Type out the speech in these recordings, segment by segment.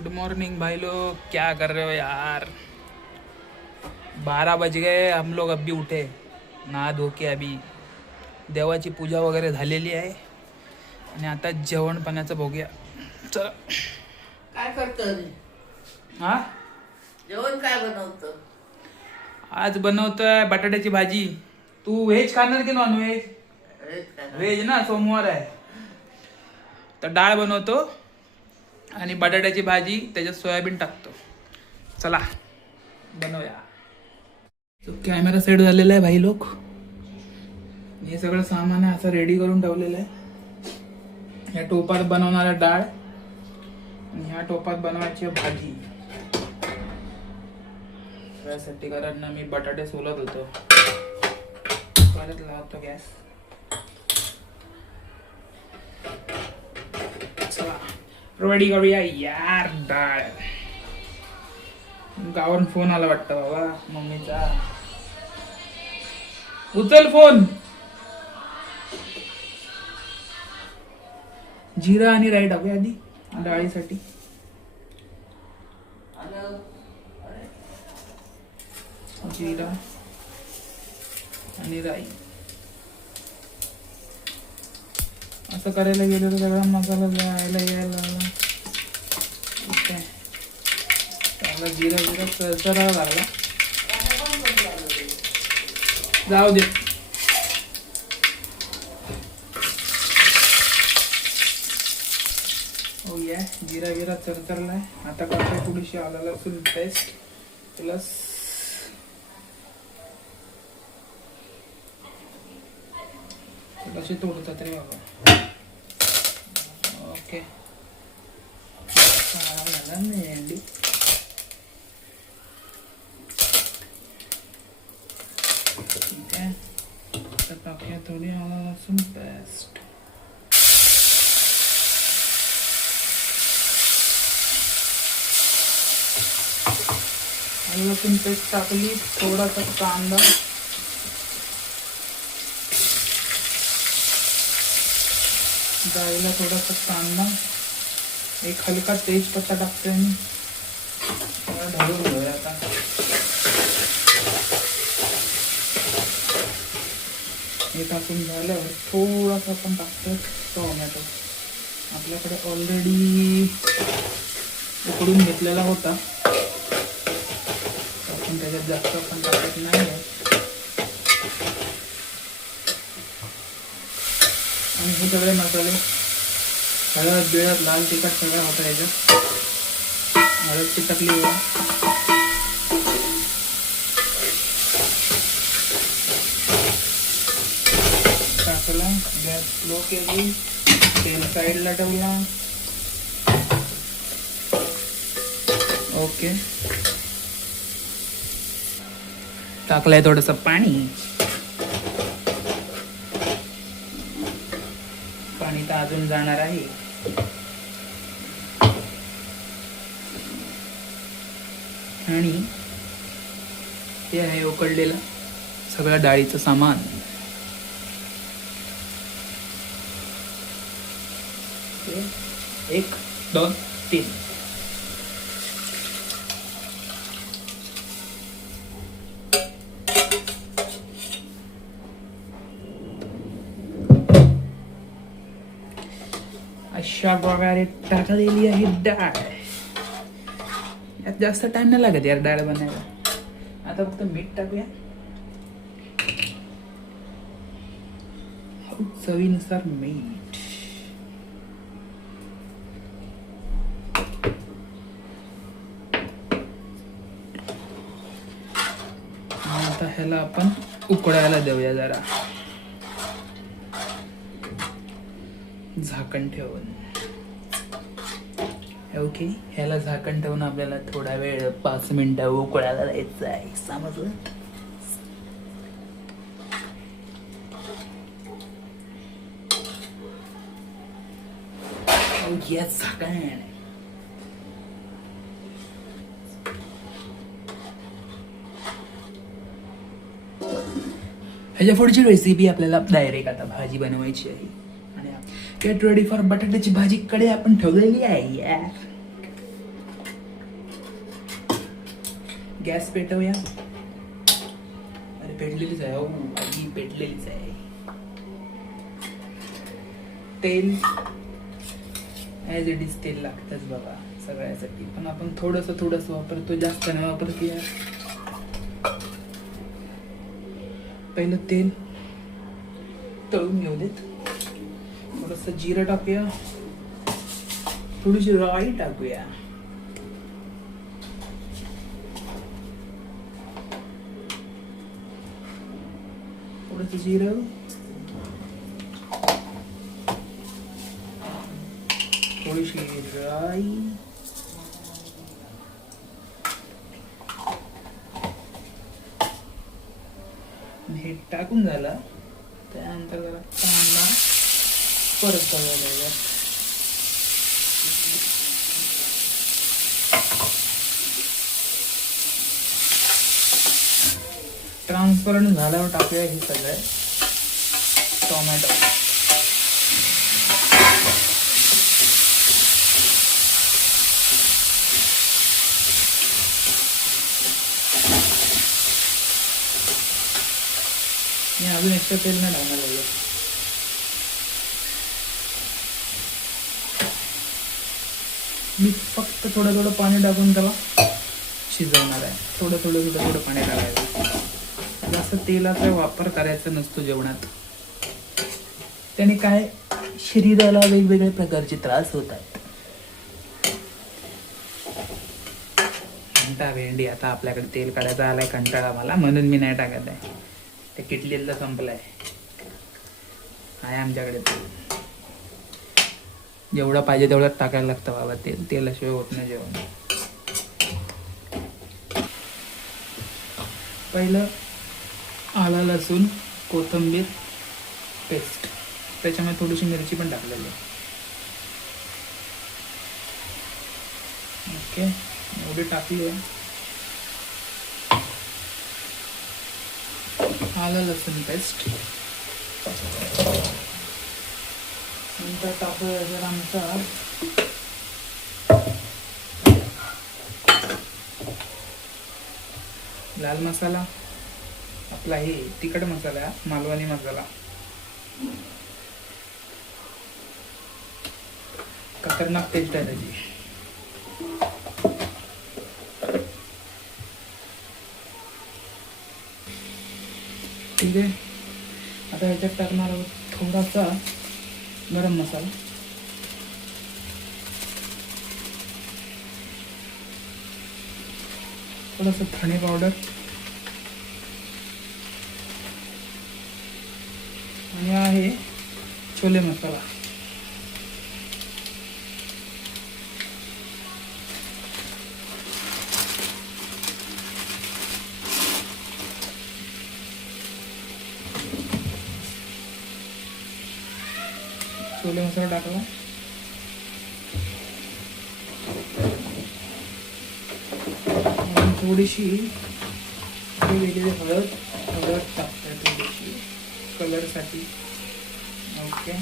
Good morning भाई लोग, क्या कर रहे हो यार। 12 बज गए, हम लोग अभी उठे नहा धो के. अभी देवाची पूजा वगैरे झालेली आहे आणि आता जेवण पाण्याचं बघूया. चला. काय करतो रे? हा, जेवण काय बनवतो? आज बनवतोय बटाट्याची भाजी. तू व्हेज खाणार की नॉन व्हेज? व्हेज ना, सोमवार आहे. तर डाळ बनवतो आणि बटाट्याची भाजी, त्याच्यात सोयाबीन टाकतो. चला बनवूया. तो कॅमेरा सेट झालेला आहे भाई लोक. हे सगळं सामान आहे असं रेडी करून ठेवलेलं आहे. या टोपात बनवणार आहे डाळ आणि ह्या टोपात बनवायची आहे भाजी. त्यासाठी कारण मी बटाटे सोलत होतो. परत लावतो गॅस. चला रेडी करूया यार डाळ. गावावरून फोन आला वाटतं बाबा मम्मीचा. उचल फोन. जिरा आणि राई टाकूया आधी डाळीसाठी. जिरा आणि राई असं करायला गेलं तर सगळा मसाला यायला लागला. त्याला जिरा चरावा लागला. जाऊ दे. हो या जिरा गिरा चरचरलाय. आता करतोय थोडीशी आला लसूण पेस्ट प्लस कशी तोडतात रे बाबा. ओके अंडी. ठीक आहे. आता टाकूया थोडी आला लसूण पेस्ट. आला लसूण पेस्ट टाकली. थोडासा कांदा, डाळीला थोडासा कांदा, एक हलका तेजपत्ता टाकतोय मी. ढालून घेऊया आता. हे टाकून झाल्यावर थोडासा आपण टाकतोय टोमॅटो. आपल्याकडे ऑलरेडी उकडून घेतलेला होता, आपण त्याच्यात जास्त आपण टाकत नाही आहे. आणि हे सगळे मसाले हळद बिळद लाल तिखट सगळं होतं याच्यात. हळद चिटकली बघा. टाकला. गॅस स्लो केली. तेल साईडला ठेवला. ओके. टाकलंय थोडंसं पाणी. पाणी तर अजून जाणार आहे. आणि हे आहे उकडलेलं सगळं डाळीचं सामान. एक दोन तीन. अशा प्रकारे टाकलेली आहे डाळ. यात जास्त टाइम नाही लागत यार डाळ बनायला. आता फक्त मीठ टाकूया. चवीनुसार मीठ. आता ह्याला आपण उकळायला देऊया जरा झाकण ठेवून. ओके. ह्याला झाकण ठेवून आपल्याला थोडा वेळ 5 मिनिटं उकळायला द्यायचं आहे. समजलं? झाकण. ह्याच्या पुढची रेसिपी आपल्याला डायरेक्ट आता भाजी बनवायची आहे. आणि गेट रेडी फॉर बटाट्याची भाजी कडे आपण ठेवलेली आहे यार. गॅस पेटवूया. अरे पेटलेलीच आहे. हो आई पेटलेलीच आहे. तेल ॲज इट इज तेल लागतंच बघा सगळ्यासाठी, पण आपण थोडंसं वापरतो, जास्त नाही वापरतो यार. पहिलं तेल तळून घेऊ देत. थोडंसं जिरं टाकूया, थोडीशी राई टाकूया. थोडंसं जिरं, थोडीशी राई, हे टाकून झालं त्यानंतर जरा कांदा परत करायला. ट्रान्सपरंट झाल्यावर टाकूया हे सगळे टोमॅटो. मी अजून एक्स्ट्रा तेल नाही टाकणार आहे. मी फक्त थोडं पाणी टाकून त्याला शिजवणार आहे. थोडं पाणी टाकायचं. जास्त तेलाचा वापर करायचा नसतो जेवणात. त्याने काय शरीराला वेगवेगळ्या प्रकारचे त्रास होत आहेत. घंटा भेंडी आता आपल्याकडे तेल काढायचा आलाय कंटाळा मला, म्हणून मी नाही टाकत आहे. ते किटलीला संपलंय आहे आमच्याकडे तेल. जेवढं पाहिजे तेवढं टाकायला लागतं बाबा तेल. तेलाशिवाय होत नाही जेवण. पहिलं आला लसूण कोथिंबीर पेस्ट, त्याच्यामध्ये थोडीशी मिरची पण टाकलेली आहे. ओके, एवढी टाकली आहे. आलं लसूण पेस्ट नंतर टाकूया जर आमचा लाल मसाला, आपला हे तिखट मसाला, मालवणी मसाला, खतरनाक टेस्ट आहे त्याची. ठीक आहे, आता ह्याच्यात टाकणार आहोत थोडासा गरम मसाला, थोडासा धणे पावडर आणि आहे छोले मसाला. छोले मसाला टाकला. आणि थोडीशी वेगळी हळद टाकते थोडीशी कलरसाठी. ओके,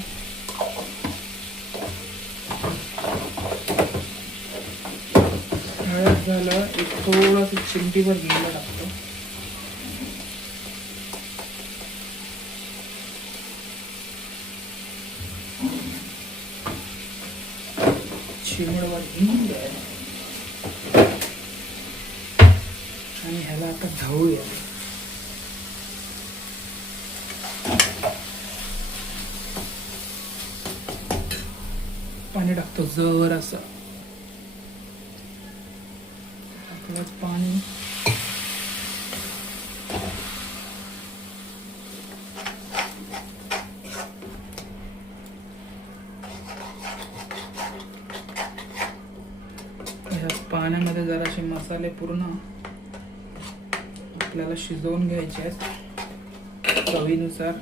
हळद झालं एक थोडंसं चिमटीवर घ्यायला टाकतो. चिमडवर हिंग आणि ह्याला आता ढवळूया. पाणी टाकतो जर असं पाणी. पाण्यामध्ये जराशे मसाले पूर्ण आपल्याला शिजवून घ्यायचे आहेत चवीनुसार.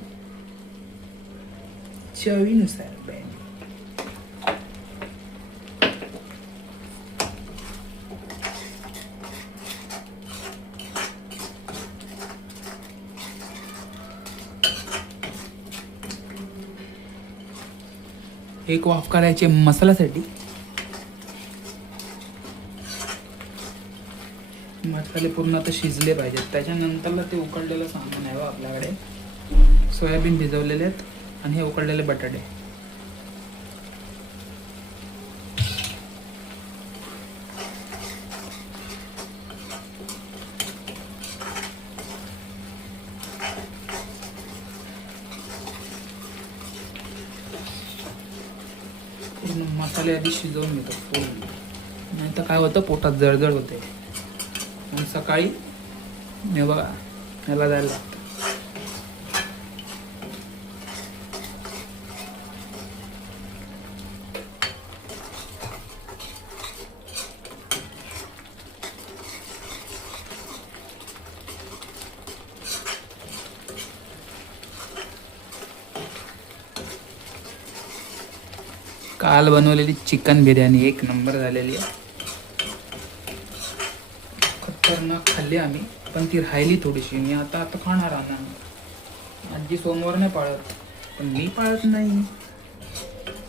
एक वाफ करायचे मसाल्यासाठी. मसाले पूर्ण आता शिजले पाहिजेत. त्याच्यानंतरला ते उकडलेलं सामान आहे बा आपल्याकडे. सोयाबीन भिजवलेले आहेत आणि हे उकडलेले बटाटे. पूर्ण मसाले आधी शिजवून घेतो पूर्ण, नाही तर काय होतं पोटात जळजळ होते. आणि सकाळी हे बघा ह्याला जायला लागतं. काल बनवलेली चिकन बिर्याणी एक नंबर झालेली आहे. खतरनाक खाल्ली आम्ही, पण ती राहिली थोडीशी. मी आता खाणार आहे ना. आजी सोमवार नाही पाळत, पण मी पाळत नाही.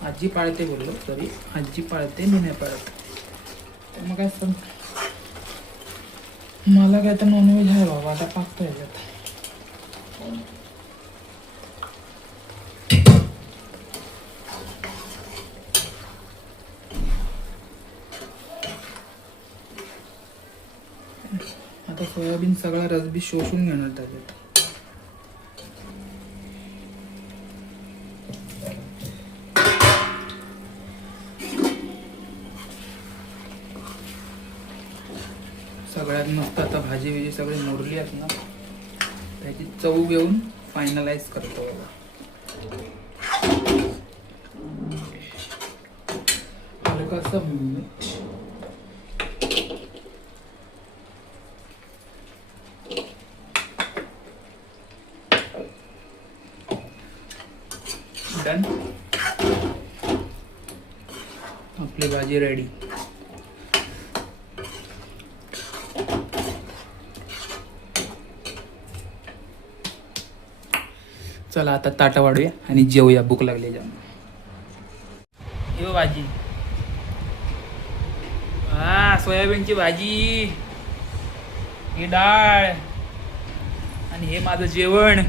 आजी पाळते बोललो, तरी आजी पाळते, मी नाही पाळत. तर मग काय पण मला काय तर नॉनव्हेज आहे बाबा, आता पाकतो याच्यात. आता सोयाबीन सगळा रसबी शोषून घेणार त्याच्यात. सगळ्यात मस्त आता भाजी बिजी सगळी मुरली आहेत ना, त्याची चव घेऊन फायनलाइज करतो बाबा. हलकासा मीठ, डन. आपली भाजी रेडी. चला आता ताटा वाढूया आणि जेवूया, भूक लागली जाम. यो भाजी, हा सोयाबीनची भाजी, ही डाळ आणि हे माझं जेवण.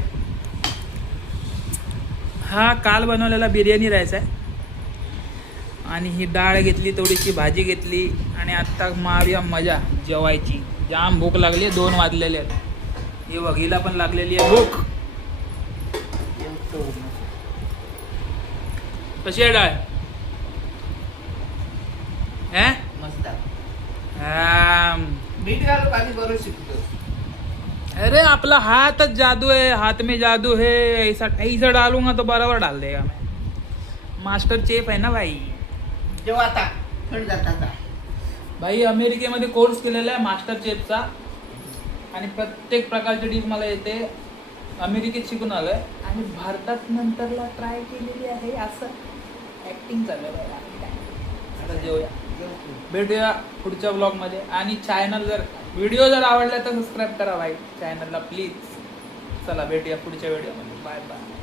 हा काल बनवलेला बिर्याणी राईस आहे आणि ही डाळ घेतली, थोडीशी भाजी घेतली आणि आत्ता मारूया मजा जेवायची. जाम भूक लागली आहे, 2 वाजलेले आहेत. ही वघीला पण लागलेली आहे भूक. कशी आहे डाळ? मस्त. हा. मीठ घालू पाणी बरोबर शिकतो. अरे अपना हाथ जादू है, हाथ में जादू है. ऐसा ऐसा डालूंगा तो बराबर डाल देगा मैं. मास्टर चेफ है ना भाई. जेव्हा आता थंड जातात भाई अमेरिकेमध्ये कोर्स केलेला आहे मास्टर चेफचा आणि प्रत्येक प्रकारची डिश मला येते. अमेरिकेत शिकून आलोय आणि भारतात नंतरला ट्राय केलेली आहे. असं ऍक्टिंग चालू आहे. आता जेवूया, भेटूया पुढच्या ब्लॉगमध्ये. आणि चॅनल जर व्हिडिओ जर आवडला तर सबस्क्राईब करा भाई चॅनलला प्लीज. चला भेटूया पुढच्या व्हिडिओमध्ये. Bye bye.